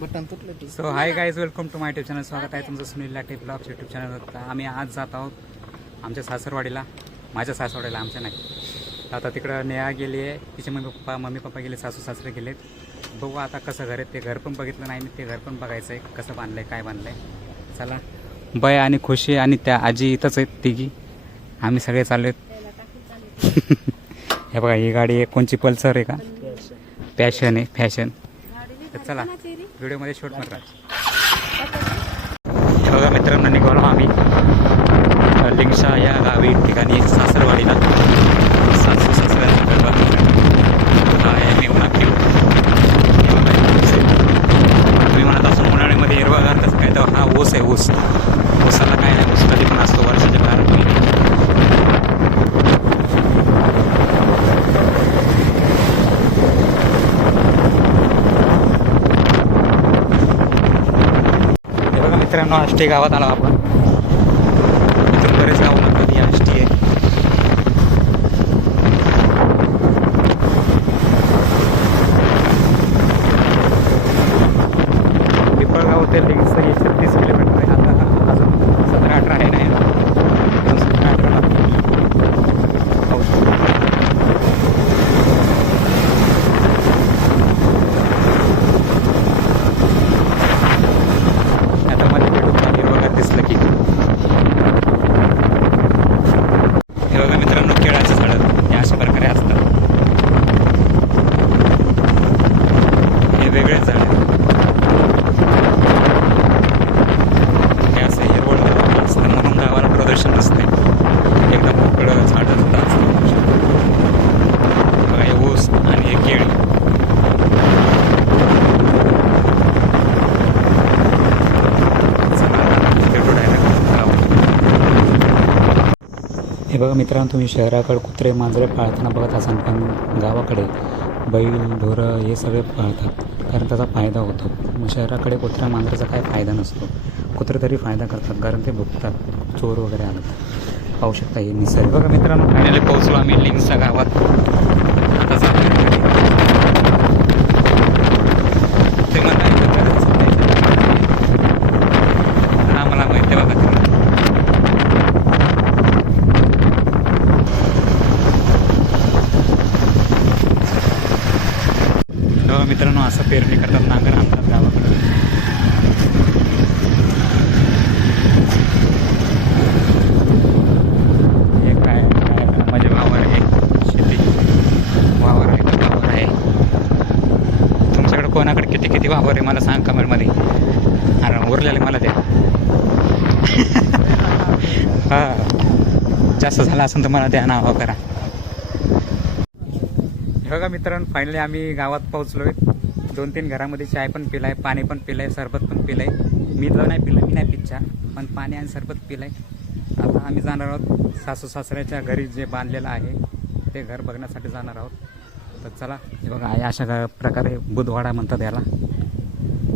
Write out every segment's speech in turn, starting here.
Button तुटलं. So hi guys, welcome to my YouTube channel. स्वागत आहे तुमचं सुनील लाटे ब्लॉग्स यूट्यूब चॅनलवर. आम्ही आज जात आहोत आमच्या सासरवाडीला. माझ्या सासरवाडीला, आमच्या नाही. आता तिकडं नेहा गेली आहे, तिचे मम्मी पप्पा गेले, सासू सासरे गेलेत. बघू आता कसं घर आहे. ते घर पण बघितलं नाही मी, ते घर पण बघायचं आहे कसं बांधलं आहे, काय बांधलं आहे. चला, बय आणि खुशी आणि त्या आजी इथंच आहेत तिघी. आम्ही सगळे चाललो आहेत. हे बघा, ही गाडी आहे कोणची, पल्सर आहे का? पॅशन आहे, फॅशन. तर चला व्हिडिओमध्ये शूट मारा. हे बघा मित्रांनो, निघालो आम्ही लिंगशा या गावी ठिकाणी सासरवाडीला. सासू सासऱ्यांचं घर बघा आहे मेवना किव. तुम्ही म्हणत असं उन्हाळ्यामध्ये हिरवागार कसं काय, तर हा ऊस आहे. ऊस, ऊसाला काय नाही, ऊस कधी पण असतो वर्षाच्या 12 महिने. मित्रांनो, आष्टी गावात आलो आपण. इथून बरेच गाव म्हणतात ही आष्टी आहे. पिंपळगाव ते लिंक्स हे 36 किलोमीटर आहे. आता अजून 17-18 आहे नाही, 17-18 पाऊस. दिसलं की हे बघा मित्रांनो, केळाचं झाड हे अशा प्रकारे असतात. हे वेगळेच झाड हे असं हिरवळ असतं, म्हणून गावाला प्रदर्शन नसते. एकदम मोकळं झाड असतं. बघा, हे ऊस आणि हे केळी. हे बघा मित्रांनो, तुम्ही शहराकडे कुत्रे मांजरे पाळताना बघत असाल, पण गावाकडे बैल ढोरं हे सगळे पाळतात, कारण त्याचा फायदा होतो. मग शहराकडे कुत्र्या मांजराचा काय फायदा नसतो. कुत्रे तरी फायदा करतात, कारण ते भुकतात, चोर वगैरे आलं. पाहू शकता हे निसर्ग. बघा मित्रांनो, फायनली पोहोचलो आम्ही लिंक्सच्या गावात. आता ते मला हा मला माहिती आहे बघा. मित्रांनो, असं पेरणी करतात, नांगर आणतात गावाकडे. हे काय म्हणजे वावर आहे, शेती वावर आहे, तर वावर आहे. तुमच्याकडे कोणाकडे किती किती वावर आहे मला सांग कमेंटमध्ये. अरे उरलेले मला द्या. हां, जास्त झालं असेल तर मला द्या, नाव करा. हे बघा मित्रांनो, फायनली आम्ही गावात पोहोचलो आहे. 2-3 घरामध्ये चाय पण पिलाय, पाणी पण पिलंय, सरबत पण पिलंय. मी तर नाही पिलं, मी नाही पित चहा, पण पाणी आणि सरबत पिलंय. आता आम्ही जाणार आहोत सासू सासऱ्याच्या घरी जे बांधलेलं आहे ते घर बघण्यासाठी जाणार आहोत. तर चला, हे बघा अशा प्रकारे बुधवाडा म्हणतात याला.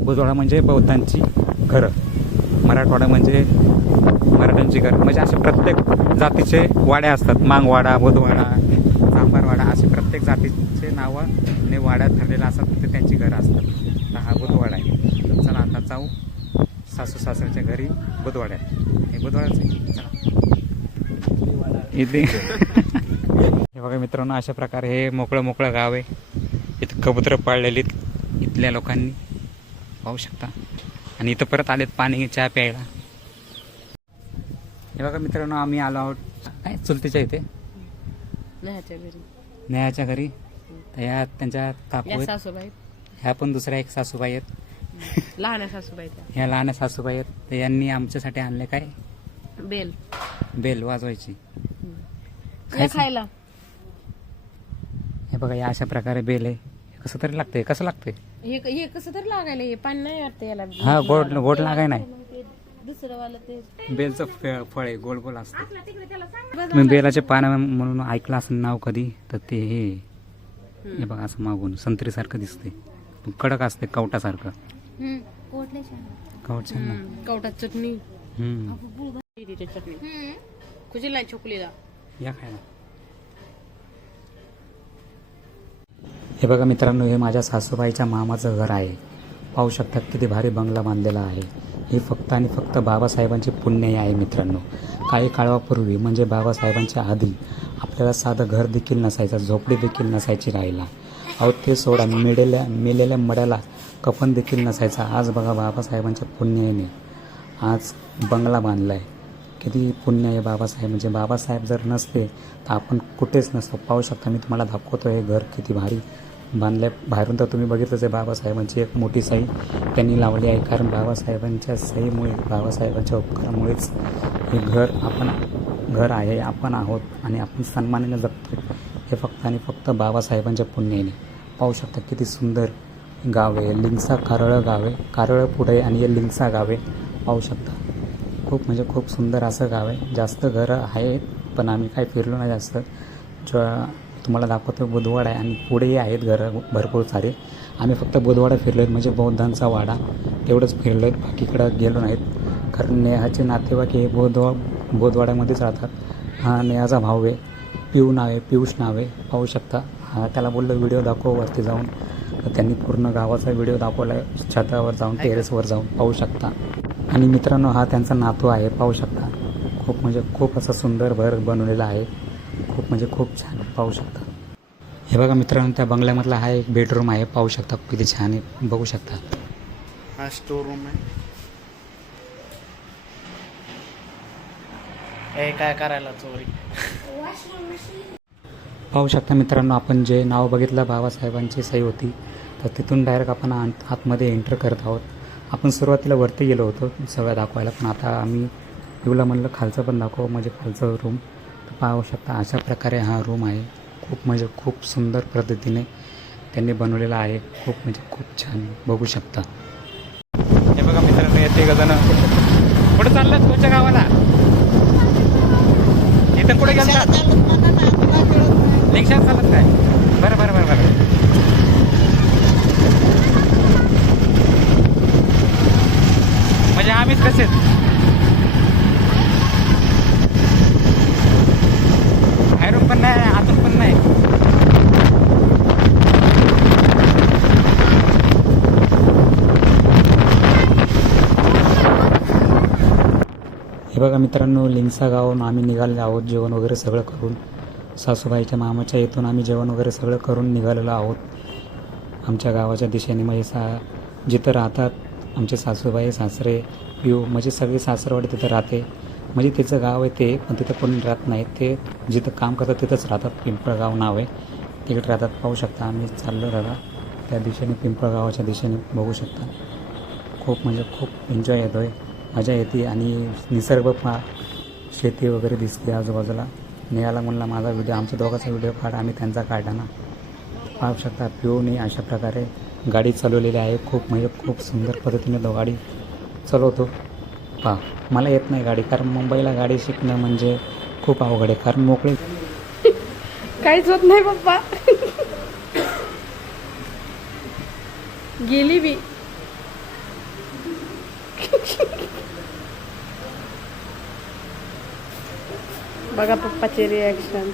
बुधवाडा म्हणजे बौद्धांची घरं, मराठवाडा म्हणजे मराठ्यांची घरं. म्हणजे असे प्रत्येक जातीचे वाड्या असतात. मांगवाडा, बुधवाडा, सांबारवाडा, असे प्रत्येक जातीचे नावं ने वाड्यात ठरलेलं असतात, तिथे त्यांची घरं असतात. हा बुधवाडा आहे. तर चला आता जाऊ सासू सासऱ्याच्या घरी बुधवाड्यात. हे बुधवाड्याच आहे. चला इथे. हे बघा मित्रांनो, अशा प्रकारे हे मोकळं गाव आहे. इथं कबूतरं पाळलेलीत इथल्या लोकांनी, पाहू शकता. आणि इथं परत आलेत पाणी चहा प्यायला. हे बघा मित्रांनो, आम्ही आलो आहोत काय चुलतीच्या इथे, नेहाच्या घरी. ह्या त्यांच्या काकू आहेत. ह्या पण दुसऱ्या एक सासूबाई आहेत, लहान सासूबाई. ह्या लहान सासूबाई आहेत. तर यांनी आमच्यासाठी आणले काय, बेल वाजवायची खायला. हे बघा, या अशा प्रकारे बेल आहे. कसं तरी लागतंय, कसं लागतंय हे कसं तरी लागायला, हे पाणी नाही वाटतं याला. हा, गोड लागाय नाही. दुसरं वाला ते बेलचं फळ आहे, गोल गोल असतं. मी बेलाचे पान म्हणून ऐकलं असं नाव कधी, तर ते हे बघा असं मागून संत्री सारखं दिसते, कडक असते, कवटासारखं. कवटात चटणी, खुशीला छोकलीला या खायला. हे बघा मित्रांनो, हे माझ्या सासूबाईच्या मामाचं घर आहे. पाहू शकता किती भारी बंगला बांधलेला आहे. हे फक्त आणि फक्त बाबासाहेबांचे पुण्य आहे मित्रांनो. काही काळापूर्वी म्हणजे बाबासाहेबांच्या आधी आपल्याला साधं घर देखील नसायचं, झोपडी देखील नसायची राहायला. अहो ते सोडा, मेलेल्या मड्याला कफन देखील नसायचा. आज बघा बाबासाहेबांच्या पुण्याने आज बंगला बांधला आहे. किती पुण्य आहे बाबासाहेब. म्हणजे बाबासाहेब जर नसते तर आपण कुठेच नसतो. पाहू शकता, मी तुम्हाला दाखवतो हे घर किती भारी बांधलं आहे. बाहेरून तर तुम्ही बघितलंच आहे. बाबासाहेबांची एक मोठी सही त्यांनी लावली आहे. कारण बाबासाहेबांच्या सहीमुळे, बाबासाहेबांच्या उपकारामुळेच हे घर आहे, आपण आहोत आणि आपण सन्मानाने जगतो. हे फक्त आणि फक्त बाबासाहेबांच्या पुण्याने. पाहू शकता किती सुंदर गाव आहे. लिंगसा कारळं गाव आहे. कारळं पुढे आणि हे लिंगसा गाव आहे. पाहू शकता खूप म्हणजे खूप सुंदर असं गाव आहे. जास्त घरं आहेत पण आम्ही काही फिरलो नाही जास्त. तुम्हाला दाखवतो बुधवाडा आहे आणि पुढेही आहेत घरं भरपूर सारे. आम्ही फक्त बुधवाडा फिरलो आहेत, म्हणजे बौद्धांचा वाडा तेवढंच फिरलो आहेत, बाकीकडं गेलो नाहीत. कारण नेहाचे नातेवाईक हे बोधवाड्यामध्येच राहतात. हा नेहाचा भाऊ आहे, पियुष नाव आहे. पाहू शकता. त्याला बोललं व्हिडिओ दाखव वरती जाऊन, तर त्यांनी पूर्ण गावाचा व्हिडिओ दाखवला आहे, छतावर जाऊन, टेरेसवर जाऊन. पाहू शकता. आणि मित्रांनो हा त्यांचा नातू आहे. पाहू शकता खूप म्हणजे खूप असं सुंदर घर बनवलेलं आहे. खूप म्हणजे खूप छान. पाहू शकता. हे बघा मित्रांनो, त्या बंगल्यामधला हा एक बेडरूम आहे. पाहू शकता किती छान आहे. बघू शकता. हा स्टोर रूम आहे. हे काय करायला चोरी. पाहू शकता मित्रांनो, आपण जे नाव बघितलं बाबासाहेबांची सही होती, तर तिथून डायरेक्ट आपण आतमध्ये एंटर करत आहोत. आपण सुरुवातीला वरती गेलो होतो सगळं दाखवायला, पण आता आम्ही पिऊला म्हणलं खालचं पण दाखव, म्हणजे खालचं रूम. तर पाहू शकता अशा प्रकारे हा रूम आहे. खूप म्हणजे खूप सुंदर पद्धतीने त्यांनी बनवलेला आहे. खूप म्हणजे खूप छान. बघू शकता. हे बघा मित्रांनो, येते का जण कुठं चाललं तुमच्या गावाला? इथं कुठे गेलं? रिक्षात चालत काय? बरं बरं बरं बरं. म्हणजे आम्हीच कसेच बाहेरून पण नाही, आतून पण नाही. हे बघा मित्रांनो, लिंगसा गावाहून आम्ही निघालेलो आहोत जेवण वगैरे सगळं करून. सासूबाईच्या मामाच्या इथून आम्ही जेवण वगैरे सगळं करून निघालेलो आहोत आमच्या गावाच्या दिशेने. म्हणजे जिथं राहतात आमचे सासूबाई सासरे पिऊ, म्हणजे सगळे सासरवाडी तिथं राहते. म्हणजे तिचं गाव आहे ते, पण तिथं कोणी राहत नाही. ते जिथं काम करतात तिथंच राहतात. पिंपळगाव नाव आहे, तिकडे राहतात. पाहू शकता आम्ही चाललो दादा त्या दिशेने, पिंपळगावाच्या दिशेने. बघू शकता खूप म्हणजे खूप एन्जॉय येतो आहे, मजा येते. आणि निसर्ग शेती वगैरे दिसते आजूबाजूला. नेहाला म्हणला माझा व्हिडिओ, आमच्या दोघांचा व्हिडिओ काढा, आम्ही त्यांचा काढला ना. पाहू शकता पिऊने अशा प्रकारे गाडी चालवलेली आहे. खूप म्हणजे खूप सुंदर पद्धतीने तो गाडी चालवतो. मला येत नाही गाडी, कारण मुंबईला गाडी शिकणं म्हणजे खूप अवघड आहे. कारण मोकळी काहीच होत नाही पप्पा. गेली बी. बघा पप्पाचे रिॲक्शन.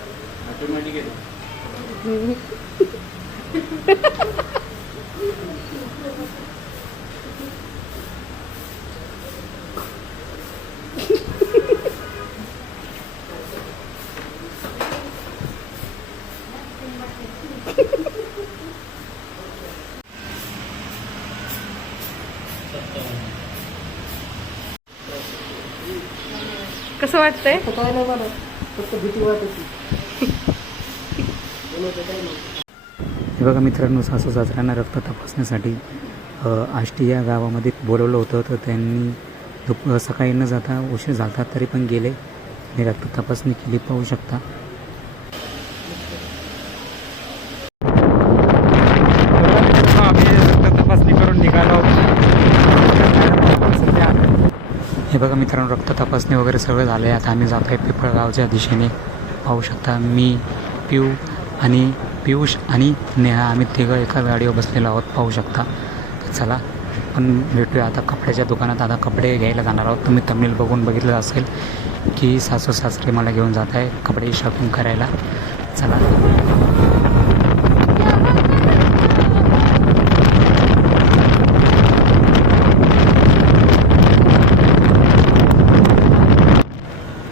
कसं वाटतंय? हे बघा मित्रांनो, सासू सासऱ्यांना रक्त तपासण्यासाठी आष्टी या गावामध्ये बोलवलं होतं. तर त्यांनी सकाळी न जाता उशीर झाला तरी पण गेले आणि रक्त तपासणी केली. पाहू शकता. आम्ही रक्त तपासणी करून निघालो. हे बघा मित्रांनो, रक्त तपासणी वगैरे सगळं झालं आहे. आता आम्ही जातो आहे पिंपळगावच्या दिशेने. पाहू शकता मी, पियुष आणि नेहा, आम्ही तिघं एका गाडीवर बसलेलो आहोत. पाहू शकता. तर चला आपण भेटूया आता कपड्याच्या दुकानात. आता कपडे घ्यायला जाणार आहोत. तुम्ही तमिळ बघून बघितलं असेल की सासू सासरे मला घेऊन जात आहे कपडे शॉपिंग करायला. चला.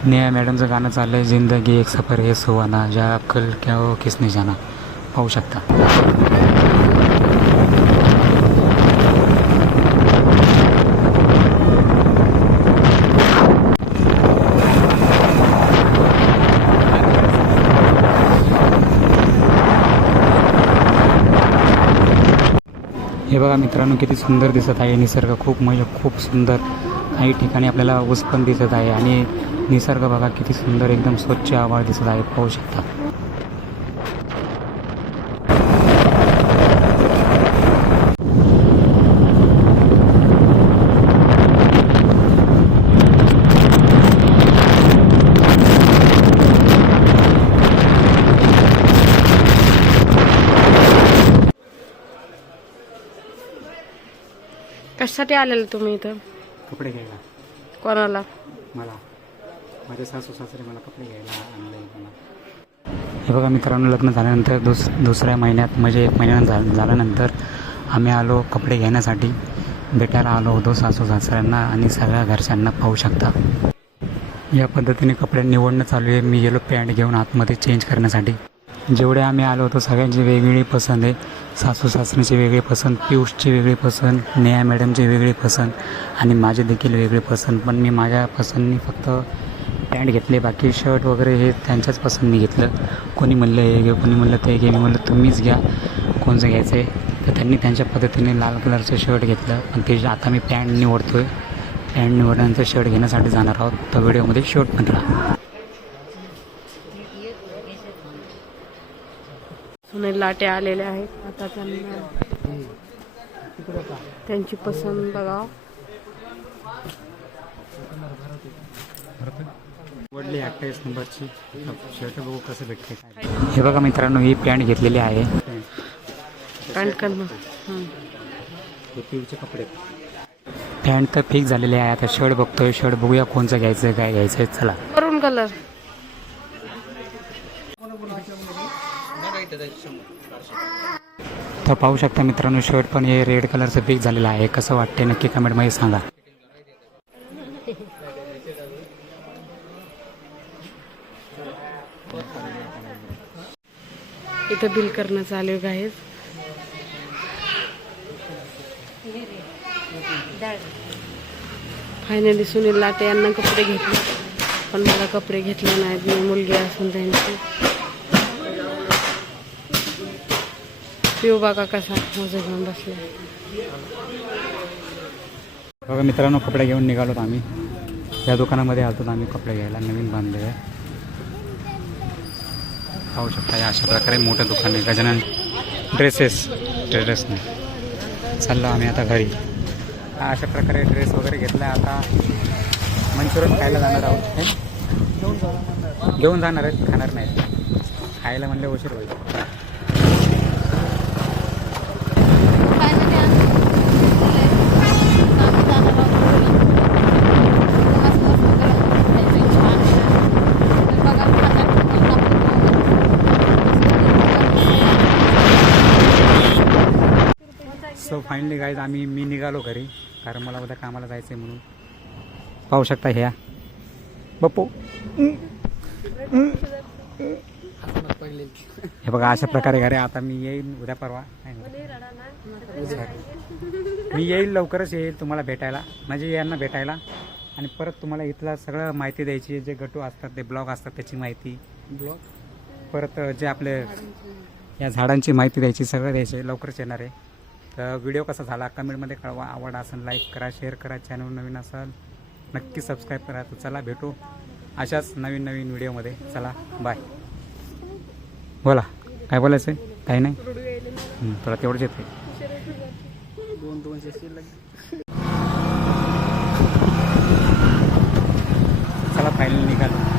नेहा मॅडमचं गाणं चाललंय, जिंदगी एक सफर है सुहाना, ज्या कल क्या हो किसने जाना. पाहू शकता. हे बघा मित्रांनो, किती सुंदर दिसत आहे निसर्ग. खूप म्हणजे खूप सुंदर. काही ठिकाणी आपल्याला ऊस पण दिसत आहे आणि निसर्ग बघा किती सुंदर, एकदम स्वच्छ आभाळ दिसत आहे. पाहू शकता. कशासाठी आलेले तुम्ही इथं? कपडे घ्यायला. कोणाला? मला. माझे सासू सासरे मला कपडे घ्यायला आणले मला. हे बघा मित्रांनो, लग्न झाल्यानंतर दुसऱ्या महिन्यात म्हणजे 1 महिन्यानं झाल्यानंतर आम्ही आलो कपडे घेण्यासाठी. भेटायला आलो होतो सासू सासऱ्यांना आणि सगळ्या घरच्यांना. पाहू शकता. या पद्धतीने कपडे निवडणं चालू आहे. मी गेलो पॅन्ट घेऊन आतमध्ये चेंज करण्यासाठी. जेवढे आम्ही आलो होतो सगळ्यांची वेगवेगळी पसंत आहे. सासू सासऱ्यांची वेगळी पसंत, पियुषची वेगळी पसंत, नेहा मॅडमची वेगळी पसंत आणि माझी देखील वेगळी पसंत. पण मी माझ्या पसंतनी फक्त पॅन्ट घेतले, बाकी शर्ट वगैरे हे त्यांच्याच पसंतनी घेतलं. कोणी म्हणलं हे घे, कोणी म्हणलं ते घे. मी म्हणलं तुम्हीच घ्या कोणचं घ्यायचं आहे. तर त्यांनी त्यांच्या पद्धतीने लाल कलरचं शर्ट घेतलं. पण ते आता मी पॅन्ट निवडतो आहे. पॅन्ट निवडल्यानंतर शर्ट घेण्यासाठी जाणार आहोत. तर व्हिडिओमध्ये शर्ट पण राहा. सुनील लाटे आलेले आहेत. आता त्यांना त्यांची पसंत बघा. निवडली 28 नंबरची शर्ट. बघू कसं भेटते. हे बघा मित्रांनो, ही पॅन्ट घेतलेली आहे. पॅन्ट करणं. हे पिवचे कपडे. पॅन्ट तर फिक्स झालेले आहे. आता शर्ट बघतोय. शर्ट बघूया कोणचं घ्यायचं, काय घ्यायचं. चला. मरून कलर. तर पाहू शकता मित्रांनो, शर्ट पण हे रेड कलरचं फिक्स झालेलं आहे. कसं वाटते नक्की कमेंटमध्ये सांगा. इथं बिल करणं चालू आहे. फायनली सुनील लाटे यांना कपडे घेतले, पण मला कपडे घेतले नाहीत. मी मुलगी असून त्यांची. पिऊ बघा कसा मजा घेऊन बसले. बघा मित्रांनो, कपडे घेऊन निघालोत आम्ही. या दुकानामध्ये आलो आम्ही कपडे घ्यायला. नवीन बांधले आहे. पाहू शकता. या अशा प्रकारे मोठं दुकान आहे. गजानन ड्रेस नाही. चाललो आम्ही आता घरी. अशा प्रकारे ड्रेस वगैरे घेतला. आता मंचुरियन खायला जाणार आहोत. घेऊन जाणार आहेत, खाणार नाही. खायला म्हणले उशीर होईल. सो फायनली गाईज मी निघालो घरी, कारण मला उद्या कामाला जायचं आहे म्हणून. पाहू शकता ह्या बप्पू. हे बघा अशा प्रकारे घरी. आता मी येईल उद्या परवा. मी येईल, लवकरच येईल तुम्हाला भेटायला, म्हणजे यांना भेटायला. आणि परत तुम्हाला इथला सगळं माहिती द्यायची. जे गटू असतात, ते ब्लॉग असतात, त्याची माहिती. परत जे आपले या झाडांची माहिती द्यायची, सगळं द्यायचे. लवकरच येणार आहे. तर व्हिडिओ कसा झाला कमेंटमध्ये कळवा. आवड असेल लाईक करा, शेअर करा. चॅनल नवीन असेल नक्की सबस्क्राईब करा. तर चला भेटू अशाच नवीन व्हिडिओमध्ये. चला बाय. बोला काय बोलायचं आहे? काही नाही. तुला तेवढंच येते. चला फायनल निघालो.